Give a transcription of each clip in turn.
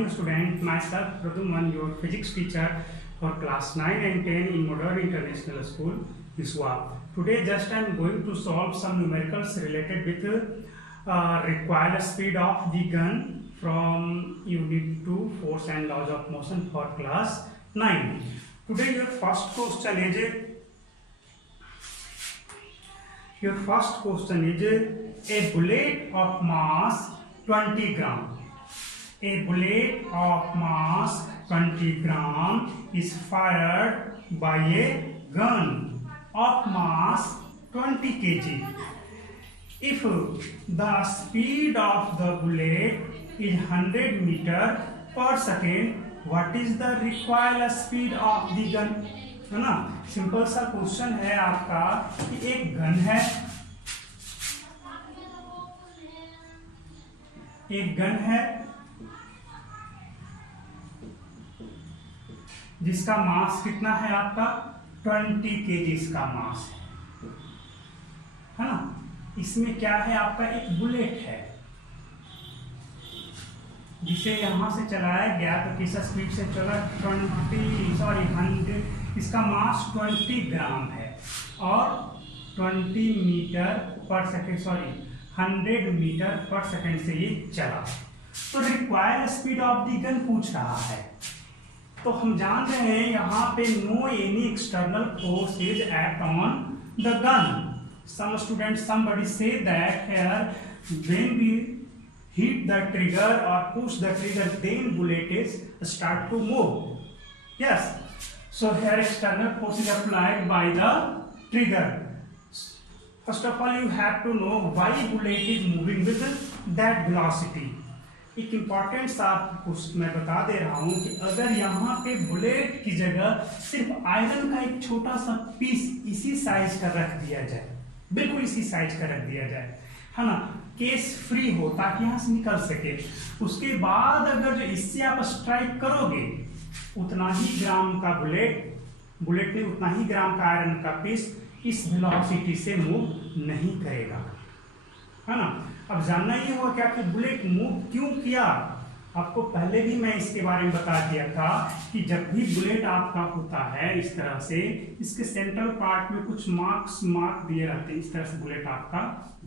morning student, myself Pradyuman, your physics teacher for class 9 and 10 in Modern International School, ISWA. Today just I am going to solve some numericals related with recoil speed of the gun from Unit 2 Force and Laws of Motion for class 9. Today your first question is a bullet of mass 20 gram. A bullet of mass 20 gram is fired by a gun of mass 20 kg. If the speed of the bullet is 100 meter per second, what is the recoil speed of the gun? है ना, simple सा question है आपका कि एक gun है, जिसका मास कितना है आपका 20 kg इसका मास है ना। इसमें क्या है आपका एक बुलेट है जिसे यहां से चलाया गया तो किस स्पीड से चला 100, इसका मास 20 ग्राम है और 20 metre per second 100 metre per second से ये चला। तो required speed of the gun पूछ रहा है। तो हम जान रहे हैं यहाँ पे no any external force is act on the gun. Some students, somebody say that here when we hit the trigger or push the trigger, then bullet is start to move. Yes. So here external force is applied by the trigger. First of all, you have to know why bullet is moving with that velocity. एक important सा मैं बता दे रहा हूं कि अगर यहाँ पे बुलेट की जगह सिर्फ आयरन का एक छोटा सा पीस इसी साइज का रख दिया जाए, बिल्कुल इसी साइज का रख दिया जाए, है ना, केस फ्री हो ताकि यहां से निकल सके। उसके बाद अगर जो इससे आप स्ट्राइक करोगे उतना ही ग्राम का बुलेट में उतना ही ग्राम का आयरन का पीस इस वेलोसिटी से मूव नहीं करेगा, है ना। अब जानना ये हुआ क्या कि बुलेट मूव क्यों किया। आपको पहले भी मैं इसके बारे में बता दिया था कि जब भी बुलेट आपका होता है इस तरह से, इसके सेंट्रल पार्ट में कुछ मार्क दिए रहते हैं, इस तरह से बुलेट आपका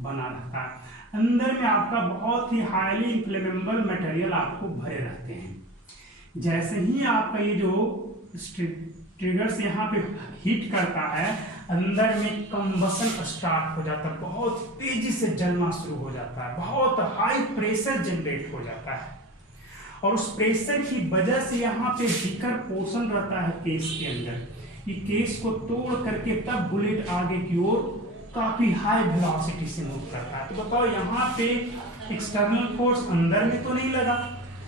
बना रहता है। अंदर में आपका बहुत ही हाईली इन्फ्लेमेबल मटेरियल आपको भरे रहते हैं। जैसे ही आपका ये जो ट्रिगर से यहाँ पे हिट करता है, अंदर में कंबसन स्टार्ट हो जाता है, बहुत तेजी से जलना शुरू हो जाता है, बहुत हाई प्रेशर जनरेट हो जाता है और उस प्रेशर की वजह से यहाँ पे वीकर पोर्शन रहता है केस के अंदर, ये केस को तोड़ करके तब बुलेट आगे की ओर काफी हाई वेलोसिटी से मूव करता है। तो बताओ यहाँ पे एक्सटर्नल फोर्स अंदर में तो नहीं लगा,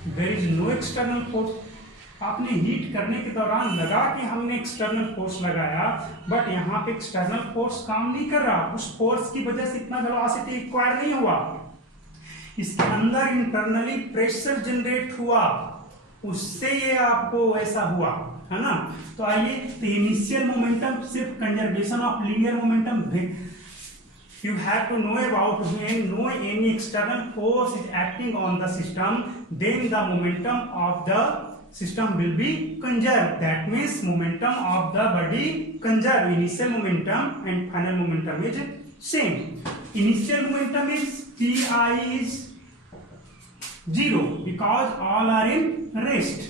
there is no external force. आपने हीट करने के दौरान लगा कि हमने एक्सटर्नल फोर्स लगाया, बट यहाँ पे एक्सटर्नल फोर्स काम नहीं कर रहा, उस फोर्स की वजह से इतना वेलोसिटी एक्वायर नहीं हुआ, इसके अंदर इंटरनली प्रेशर जनरेट हुआ, उससे ये आपको ऐसा हुआ, है ना। तो आइए, तो इनिशियल मोमेंटम सिर्फ conservation of linear momentum you have to know about when no any external force is acting on the system, then the momentum of the system will be conserved. That means momentum of the body conserved. Initial momentum and final momentum is same. Initial momentum is Pi is 0 because all are in rest.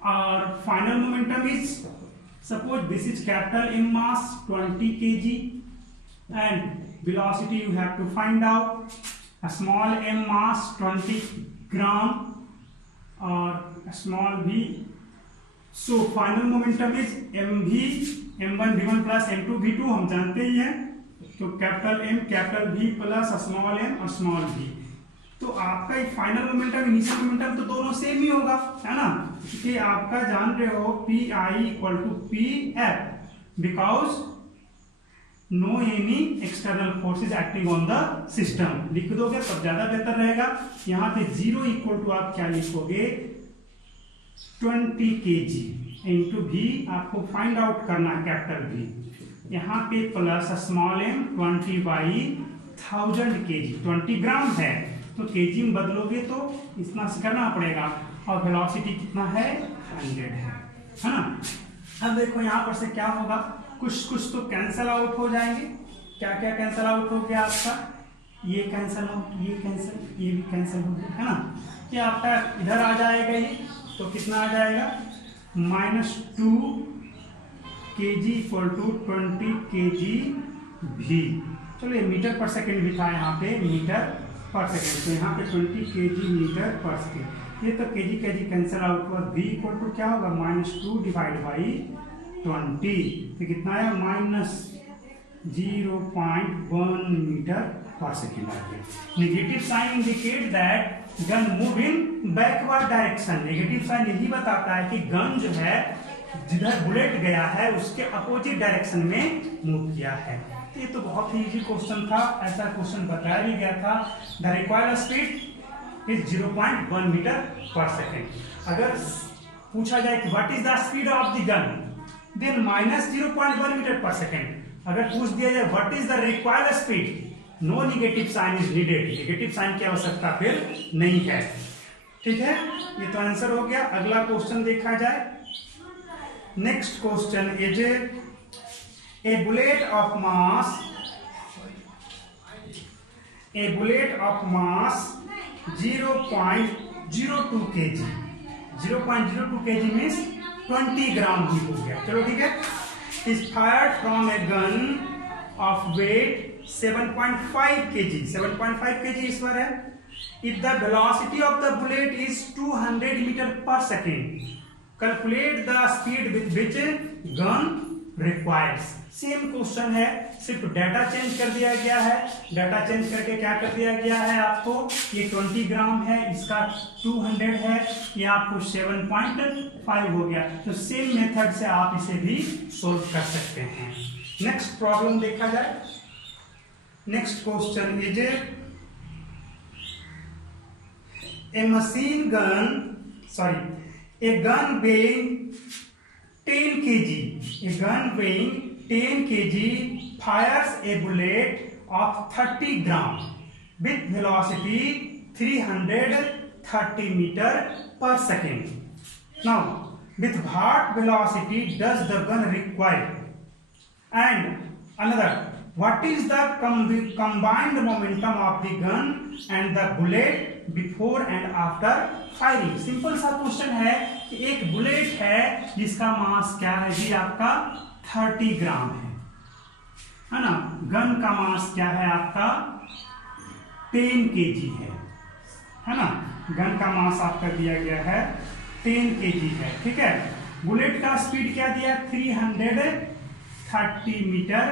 Our final momentum is, suppose this is capital M mass 20 kg and velocity you have to find out, a small m mass 20 gram or a small v. So final momentum is mv m1 v1 plus m2 v2, हम जानते ही हैं। तो capital M capital V plus small m और small v। तो आपका एक final momentum initial momentum तो दोनों सेम ही होगा, है ना, क्योंकि आपका जान रहे हो Pi equal to Pf because no any external force is acting on the system. लिख दोगे तब ज्यादा बेहतर रहेगा। यहाँ पे 0 इक्वल टू आप क्या लिखोगे 20 kg इंटू V, आपको फाइंड आउट करना है कैपिटल V, यहाँ पे plus small m 20 by 1000 kg, 20 ग्राम है तो केजी में बदलोगे तो इतना से करना पड़ेगा, और वेलोसिटी कितना है 100 है ना। अब देखो यहाँ पर से क्या होगा, कुछ तो कैंसल आउट हो जाएंगे। क्या क्या कैंसल आउट हो गया आपका, ये कैंसल आउट, ये कैंसल, ये भी कैंसल हो गया है ना। ये आपका इधर आ जाएगा, ये तो कितना आ जाएगा -2 kg इक्वल टू 20 kg भी। चलो ये मीटर पर सेकेंड भी था यहाँ पे, मीटर पर सेकेंड, तो यहाँ पे 20 kg मीटर पर सेकेंड। ये तो केजी केजी कैंसिल आउट हुआ, v इक्वल टू क्या होगा -2 डिवाइड बाई 20, तो कितना है -0.1 मीटर पर सेकेंड आ गया। Negative sign indicate that gun move in backward direction. Negative sign यही बताता है कि गन जो है जिधर बुलेट गया है उसके अपोजिट डायरेक्शन में मूव किया है। ये तो बहुत ही इजी क्वेश्चन था, ऐसा क्वेश्चन बताया भी गया था। The required speed is 0.1 metre per second. अगर पूछा जाए कि what is the speed of the gun, then -0.1 metre per second. अगर पूछ दिया जाए what is the required speed, no negative sign is needed, negative sign की आवश्यकता फिर नहीं है। ठीक है, ये तो आंसर हो गया। अगला क्वेश्चन देखा जाए। Next question is a bullet of mass 0.02 kg, 0.02 kg means 20 ग्राम ही हो गया। चलो ठीक है, is fired from a gun of weight 7.5 kg, 7.5 kg इस बार है। if the velocity of the bullet is 200 meter per second, calculate the speed with which gun requires। Same question है, सिर्फ data change कर दिया गया है। डाटा चेंज करके क्या कर दिया गया है आपको, ये 20 ग्राम है, इसका 200 है, ये आपको 7.5 हो गया। तो सेम मेथड से आप इसे भी सोल्व कर सकते हैं। नेक्स्ट प्रॉब्लम देखा जाए। Next question is A machine gun, sorry a gun weighing 10 kg, a gun weighing 10 kg fires a bullet of 30 gram with velocity 330 meter per second. Now, with what velocity does the gun require? And another, what is the combined momentum of the gun and the bullet before and after firing. Simple सा question है कि एक bullet है जिसका मास क्या है जी आपका 30 ग्राम है ना। गन का मास क्या है आपका 10 kg है ना। गन का मास आपका दिया गया है 10 kg है, ठीक है। बुलेट का स्पीड क्या दिया 330 मीटर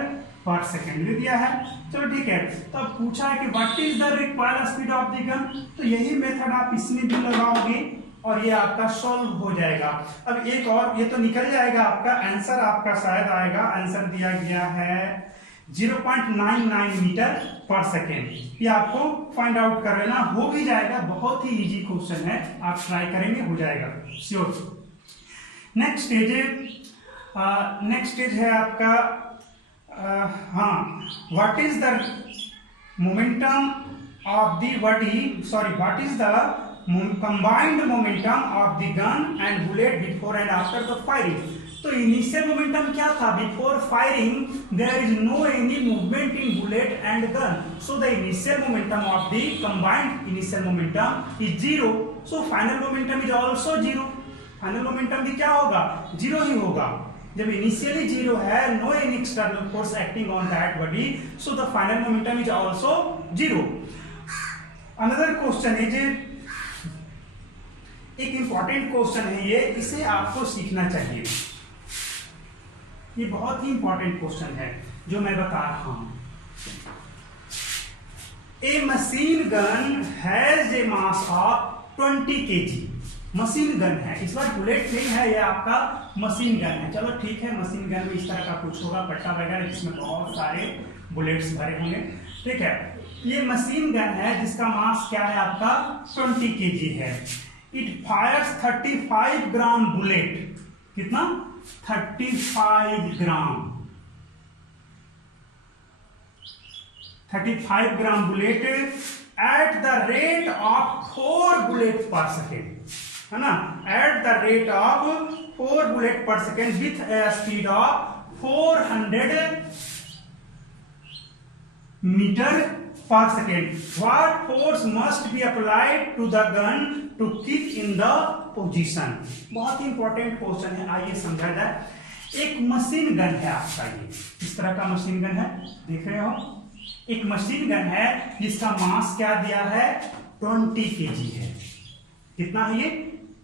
पर सेकेंड दे दिया है। चलो ठीक है, तब पूछा है कि what is the required speed of the gun, तो यही मेथड आप इसमें भी लगाओगे और ये आपका सॉल्व हो जाएगा। अब एक और, ये तो निकल जाएगा आपका आंसर, आपका शायद आएगा। आंसर दिया गया है 0.99 मीटर पर सेकेंड। ये आपको फाइंड आउट कर लेना, हो भी जाएगा। बहुत ही इजी क्वेश्चन है, आप ट्राई करेंगे हो जाएगा श्योर। नेक्स्ट स्टेज है आपका what is the momentum of the body, sorry, what is the combined momentum of the gun and bullet before and after the firing। तो इनिशियल मोमेंटम क्या था, before firing there is no any movement in bullet and gun, so the initial momentum of the combined initial momentum is 0, so final momentum is also 0। Final momentum भी क्या होगा 0 ही होगा। जब initially 0 है, no any external force acting on that body, so the final momentum is also 0। Another question is, एक important question है ये, इसे आपको सीखना चाहिए। ये बहुत ही इंपॉर्टेंट क्वेश्चन है जो मैं बता रहा हूं। A machine gun has a mass of 20 kg। Machine gun है, इस बार बुलेट नहीं है, ये आपका मशीन गन है। चलो ठीक है, मशीन गन में इस तरह का कुछ होगा पट्टा वगैरह जिसमें बहुत सारे बुलेट्स भरे होंगे, ठीक है। ये मशीन गन है जिसका मास क्या है आपका 20 kg है। इट फायर्स 35 ग्राम बुलेट, कितना 35 gram, 35 gram bullet at the rate of 4 bullet per second, है ना, at the rate of 4 bullet per second with a speed of 400 metre per second, what force must be applied to the gun to keep in the position. बहुत ही important question है, आइए समझा जाए। एक machine gun है आपका, ये इस तरह का मशीन गन है, देख रहे हो, एक मशीन गन है जिसका मास क्या दिया है, 20 kg है। कितना है ये,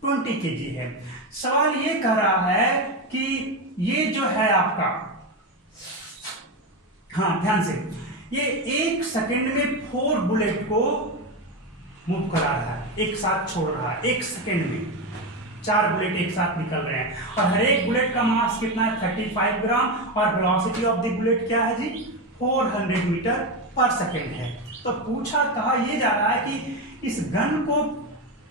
20 kg है। सवाल ये कह रहा है कि ये जो है आपका, हाँ ध्यान से, ये 1 सेकेंड में 4 बुलेट को मूव करा रहा है, एक साथ छोड़ रहा है, 1 सेकेंड में 4 बुलेट एक साथ निकल रहे हैं, और हर एक बुलेट का मास कितना है, 35 ग्राम, और वेलोसिटी ऑफ द बुलेट क्या है जी, 400 मीटर पर सेकेंड है। तो कहा ये जा रहा है कि इस गन को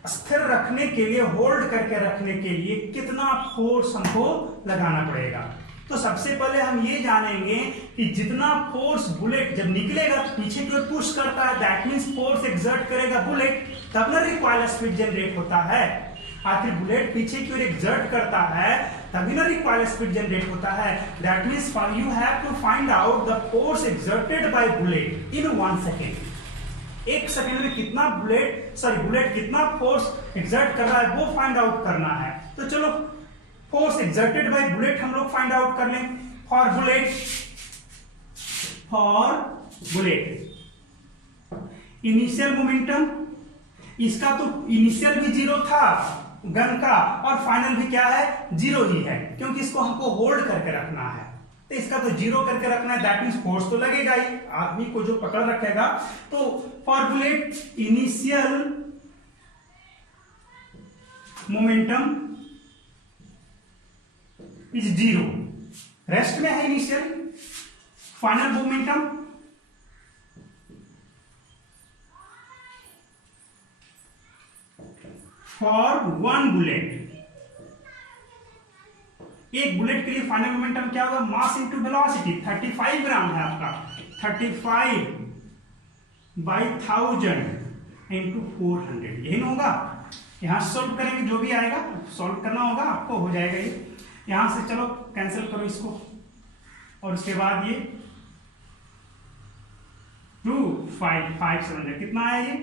स्थिर रखने के लिए, होल्ड करके रखने के लिए कितना फोर्स हमको लगाना पड़ेगा। तो सबसे पहले हम ये जानेंगे कि जितना फोर्स बुलेट जब निकलेगा तो पीछे की ओर पुश करता है, दैट मींस फोर्स एक्सर्ट करेगा बुलेट, तब ना रिक्वायर्ड स्पीड जनरेट होता है। आखिर बुलेट पीछे की ओर एक्सर्ट करता है तभी ना रिक्वायर्ड स्पीड जनरेट होता है। That means you have to find out the force exerted by bullet in 1 second. 1 second में कितना बुलेट कितना फोर्स एक्सर्ट कर रहा है वो फाइंड आउट करना है। तो चलो फोर्स एक्सर्टेड बाय बुलेट हम लोग फाइंड आउट कर लें। फॉर बुलेट इनिशियल मोमेंटम, इसका तो इनिशियल भी 0 था गन का, और फाइनल भी क्या है, 0 ही है, क्योंकि इसको हमको होल्ड करके रखना है। तो इसका तो 0 करके रखना है, दैट मींस फोर्स तो लगेगा ही, आदमी को जो पकड़ रखेगा। तो for bullet initial momentum is 0, rest में है initial, final momentum for 1 bullet, एक बुलेट के लिए फाइनल मोमेंटम क्या होगा, मास इंटू वेलोसिटी, 35 ग्राम है आपका, 35 बाई 1000 इंटू 400, यही ना होगा। यहां सॉल्व करेंगे, जो भी आएगा सॉल्व करना होगा आपको, हो जाएगा ये। यहां से चलो कैंसिल करो इसको, और उसके बाद ये 2 5 5 7 कितना आया ये,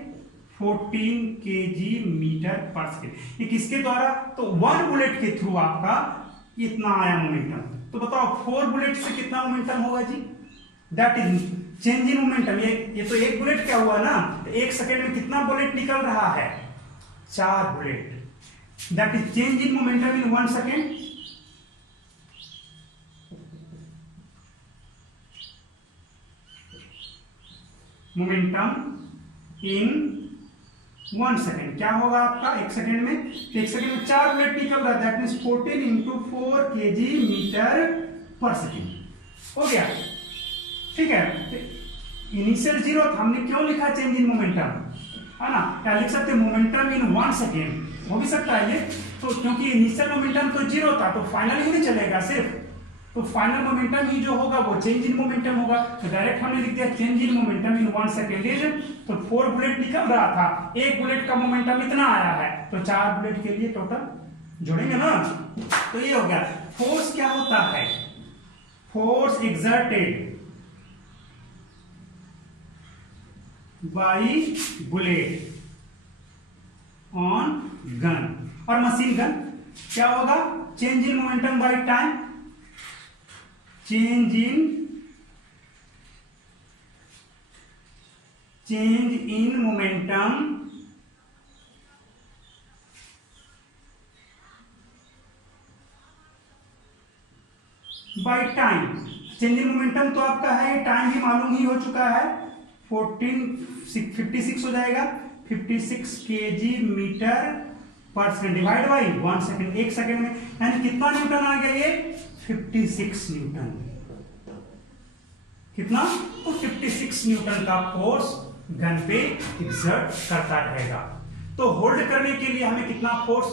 14 kg मीटर पर सेकेंड। ये किसके द्वारा, तो 1 बुलेट के थ्रू आपका इतना आया मोमेंटम। तो बताओ 4 बुलेट से कितना मोमेंटम होगा जी, that is change in momentum. ये तो 1 बुलेट क्या हुआ ना, तो 1 सेकेंड में कितना बुलेट निकल रहा है, 4 bullet, that is change in momentum in 1 second. Momentum in 1 second क्या होगा आपका, 1 सेकेंड में, 1 सेकेंड में 4 बुलेट निकल रहा है, that means 14 into 4 kg metre per second हो गया। ठीक है, तो इनिशियल 0 था, हमने क्यों लिखा चेंज इन मोमेंटम, है ना, क्या लिख सकते मोमेंटम इन 1 सेकेंड, हो भी सकता है ये। तो क्योंकि इनिशियल मोमेंटम तो 0 था, तो फाइनल ही नहीं चलेगा सिर्फ, तो फाइनल मोमेंटम ही जो होगा वो चेंज इन मोमेंटम होगा। तो डायरेक्ट हमने लिख दिया change in momentum in 1 second is, तो 4 बुलेट निकल रहा था, 1 बुलेट का मोमेंटम इतना आया है, तो 4 बुलेट के लिए टोटल जोड़ेंगे ना, तो ये हो गया। फोर्स क्या होता है, force exerted by bullet on gun, और मशीन गन क्या होगा, change in momentum by time, change in momentum by time। Change in momentum तो आपका है, टाइम भी मालूम ही हो चुका है, 56 हो जाएगा, 56 kg metre per second divide by 1 second, 1 second में, यानी कितना न्यूटन आ गया ये, 56 न्यूटन। कितना, तो 56 न्यूटन का फोर्स गन पे एक्सर्ट करता रहेगा। तो होल्ड करने के लिए हमें कितना फोर्स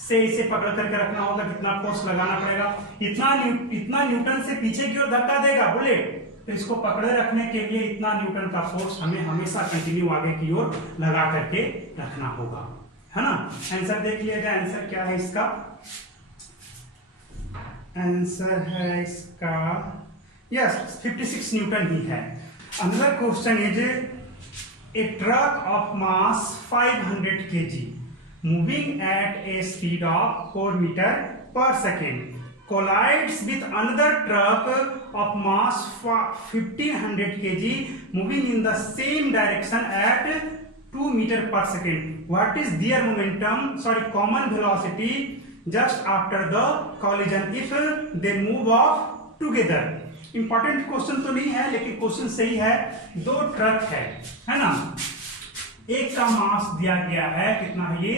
से इसे पकड़ करके रखना होगा, कितना फोर्स लगाना पड़ेगा, इतना न्यूटन से पीछे की ओर धक्का देगा बुलेट, तो इसको पकड़े रखने के लिए इतना न्यूटन का फोर्स हमें हमेशा कंटिन्यू आगे की ओर लगा करके रखना होगा, है ना। आंसर देख लिया जाए, आंसर क्या है इसका, आंसर है इसका यस 56 न्यूटन ही है। अगला question is a truck of mass 500 kg moving at a speed of 4 metre per second collides with another truck of mass 1500 kg moving in the same direction at 2 meter per second. What is their common velocity just after the collision if they move off together? Important question तो नहीं है लेकिन question सही है। दो truck है ना, एक का मास दिया गया है, कितना है ये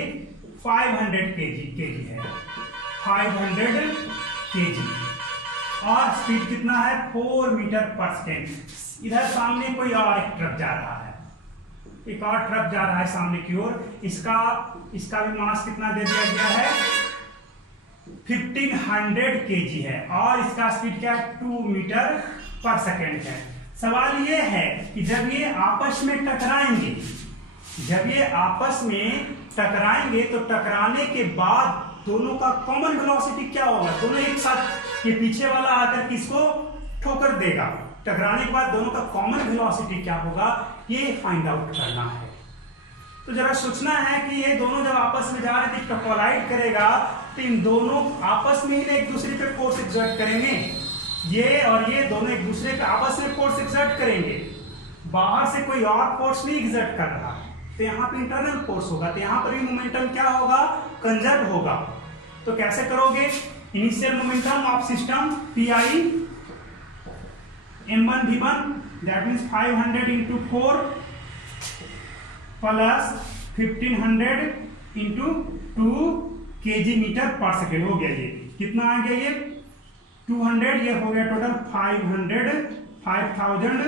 500 kg है, 500 kg और स्पीड कितना है 4 मीटर पर सेकेंड। इधर सामने कोई और एक ट्रक जा रहा है, एक और ट्रक जा रहा है सामने की ओर, इसका भी मास कितना दे दिया गया है 1500 kg है और इसका स्पीड क्या है 2 मीटर पर सेकेंड है। सवाल ये है कि जब ये आपस में टकराएंगे, तो टकराने के बाद दोनों का कॉमन वेलोसिटी क्या होगा, दोनों एक साथ ये पीछे वाला आकर किसको ठोकर देगा, टकराने के बाद दोनों का कॉमन वेलोसिटी क्या होगा, ये फाइंड आउट करना है। तो जरा सोचना है कि ये दोनों जब आपस में जा रहे थे तो कोलाइड करेगा तो इन दोनों आपस में ही एक दूसरे पे फोर्स एक्सर्ट करेंगे, ये और ये दोनों एक दूसरे पे आपस में फोर्स एक्सर्ट करेंगे, बाहर से कोई और फोर्स नहीं एक्सर्ट कर रहा है, तो यहाँ पे इंटरनल फोर्स होगा, तो यहाँ पर भी मोमेंटम क्या होगा कंजर्व होगा। तो कैसे करोगे, initial momentum of system PI m1 v1 that means 500 into 4 plus 1500 into 2 kg metre per second हो गया। ये कितना आ गया, ये 200, ये हो गया total 5000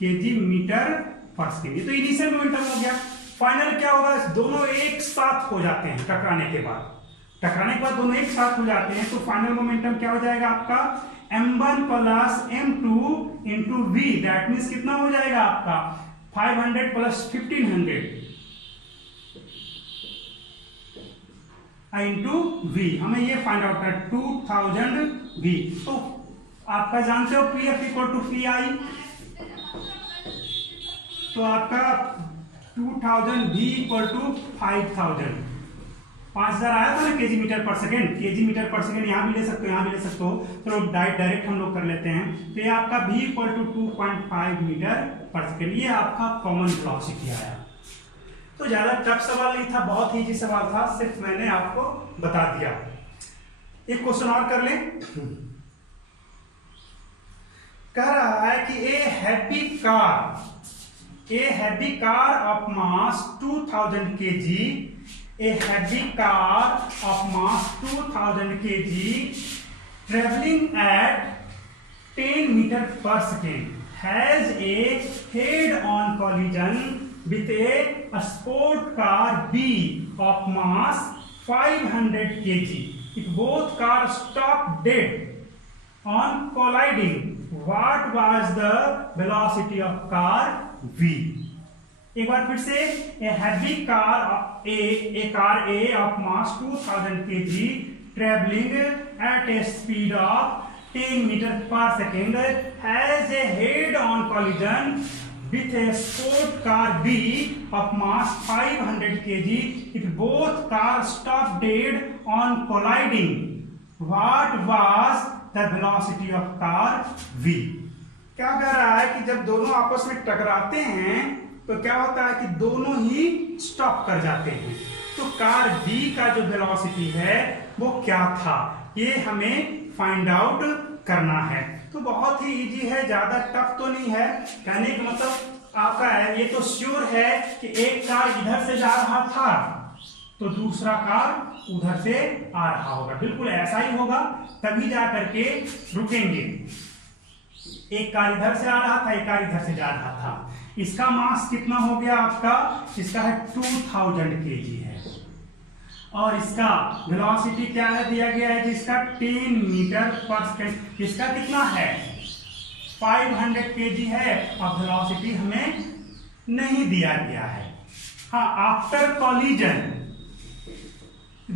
kg metre per second. ये तो इनिशियल मोमेंटम हो गया। फाइनल क्या होगा, दोनों एक साथ हो जाते हैं टकराने के बाद दोनों एक साथ हो जाते हैं, तो फाइनल मोमेंटम क्या हो जाएगा आपका m1 plus m2 into v, that means कितना हो जाएगा आपका 500 प्लस 1500 इंटू v, हमें ये फाइंड आउट है 2000 v। तो आपका जानते हो pf इक्वल टू pi, तो आपका 2000 v इक्वल टू 5000 आया था ना केजी मीटर पर सेकेंड, यहाँ भी ले सकते हो, यहाँ भी ले सकते हो, चलो डायरेक्ट हम लोग कर लेते हैं। तो ये आपका v equal to 2.5 metre per second, ये आपका कॉमन वेलोसिटी आया। तो ज्यादा टफ सवाल नहीं था, बहुत ही इजी सवाल था, सिर्फ मैंने आपको बता दिया। एक क्वेश्चन और कर लें। कह रहा है कि a heavy car of mass 2000 kg, a heavy car of mass 2000 kg traveling at 10 meter per second has a head-on collision with a sport car B of mass 500 kg. If both cars stop dead on colliding, what was the velocity of car V? एक बार फिर से, a heavy car A of mass 2000 kg traveling at a speed of 10 meter per second has a head-on collision with a sport car B of mass 500 kg. If both cars stop dead on colliding, what was the velocity of car V? क्या कह रहा है कि जब दोनों आपस में टकराते हैं तो क्या होता है कि दोनों ही स्टॉप कर जाते हैं, तो कार B का जो वेलोसिटी है वो क्या था, ये हमें फाइंड आउट करना है। तो बहुत ही इजी है, ज्यादा टफ तो नहीं है। कहने का मतलब आपका है, ये तो श्योर है कि एक कार इधर से जा रहा था तो दूसरा कार उधर से आ रहा होगा, बिल्कुल ऐसा ही होगा, तभी जा करके रुकेंगे। एक कार इधर से आ रहा था, एक कार इधर से जा रहा था। इसका मास कितना हो गया आपका, इसका है 2000 kg है और इसका वेलोसिटी क्या है दिया गया है, जिसका 10 मीटर पर सेकेंड। इसका कितना है 500 kg है और वेलोसिटी हमें नहीं दिया गया है। हाँ, आफ्टर कॉलिजन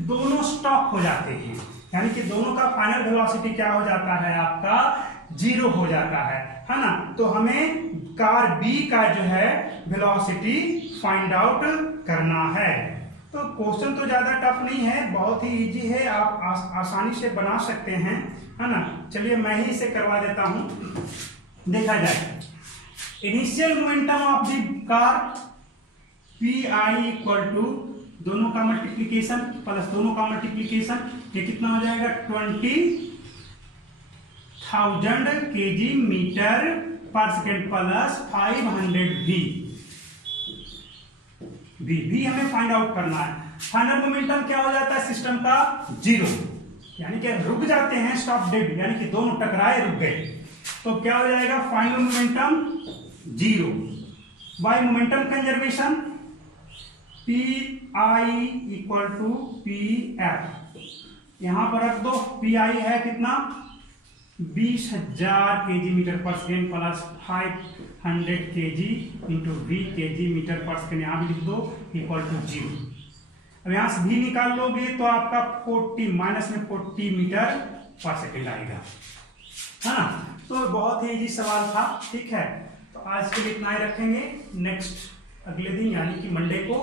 दोनों स्टॉप हो जाते हैं, यानी कि दोनों का फाइनल वेलोसिटी क्या हो जाता है, आपका 0 हो जाता है ना। तो हमें कार बी का जो है वेलोसिटी फाइंड आउट करना है। तो क्वेश्चन तो ज्यादा टफ नहीं है, बहुत ही इजी है, आप आसानी से बना सकते हैं, है ना। चलिए मैं ही इसे करवा देता हूं। देखा जाए, initial momentum of the car P I equal to दोनों का मल्टीप्लीकेशन प्लस दोनों का मल्टीप्लीकेशन, ये कितना हो जाएगा 20,000 kg metre per second plus 500 भी हमें फाइंड आउट करना है। फाइनल मोमेंटम क्या हो जाता है सिस्टम का 0, यानी कि रुक जाते हैं, स्टॉप डेड, यानी कि दोनों टकराए रुक गए। तो क्या हो जाएगा final momentum 0 by momentum conservation P I equal to P F, यहां पर रख दो। पी आई है कितना 20,000 kg metre per second plus 500 kg into V kg metre per second, यहां भी लिख दो इक्वल टू 0। अब यहां से भी निकाल लोगे तो आपका 40 माइनस में 40 मीटर पर सेकेंड आएगा, है ना। तो बहुत ही इजी सवाल था, ठीक है। तो आज के लिए इतना ही रखेंगे, नेक्स्ट अगले दिन यानी कि मंडे को